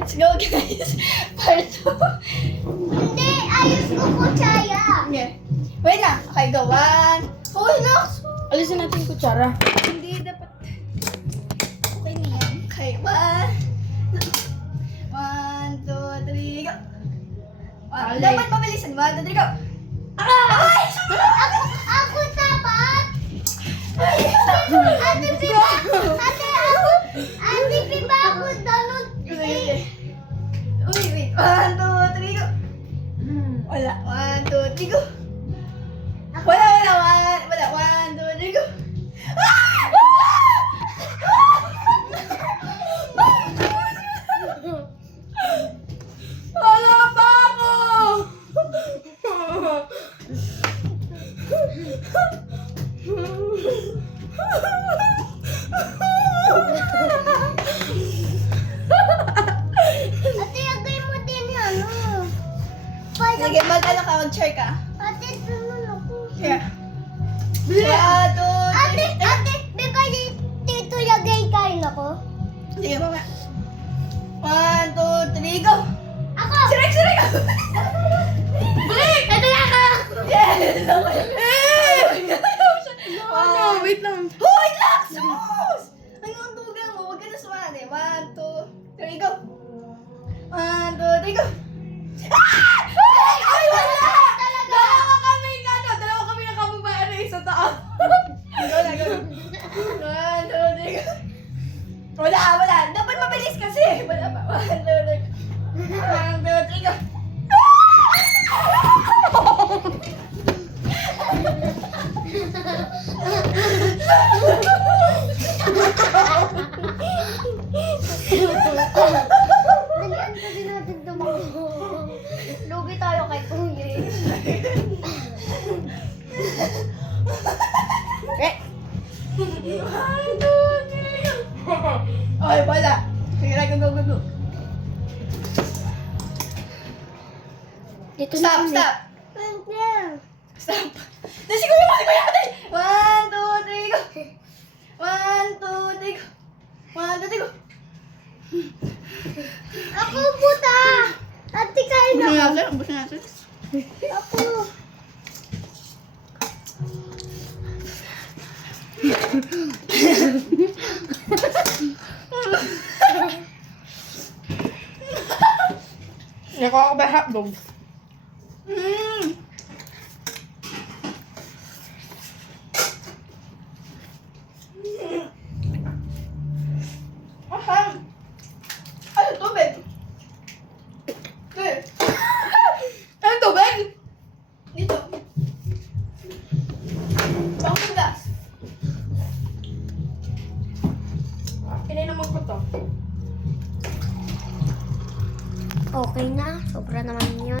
Let's go guys. Part 2. Hindi, ayos ko kutsaya. Okay. Wait lang. Okay, go. 1. Hoy, Nox! Alisin natin yung kutsara. Hindi dapat. Okay na yan. Okay, 1. 1, 2, 3, go. Alay. Dapat mabilisan. 1, 2, 3, go. Ay! Ako dapat. Ate Piba. Ate Piba ako dalon. Wait. 1, 2, 3, go. Wala. 1, 2, 3, go. Wala. 1, 2, 3, go. Wala pa ako! Ate, agay mo din yan. Sige, mag-ano ka, mag-chair ka. Ate, tulungan ako. Here. 1, 2, 3. Ate, baka dito lagay kain ako. Sige, mama. 1, 2, 3, go! Ako! Sirik! Balik! Ito na ako! Yes! Ano? Wait lang. Hoy, Lax! Sus! Anong tugang mo? Huwag ka na sumali. 1, 2, 3, go! 1, 2, 3, go! Ah! Ay, wala! Dalawa kami nakababaan na isa taas. Go na, go. 1, 2, 3, go! Wala. Dapat mabilis kasi. Wala pa. 1, 2, 3, 1, 2, 3, go! Dalian kasi natin tumakbo. Lugi tayo kay Kuya. Okay, wala. Sige, go. Dito Stop. Stop. Si Kuya natin. 1, 2, 3, go. 1, 2, 3, go. 1, 2, 3, go. Ako puta! Ate, kain ako. Ubusin natin. Ako. Nakakaba hotdog. Aham. Ano, tubig? Ano tubig? Dito. Bakit gas? Kinainom ko to. Okay na. Sobra naman yun.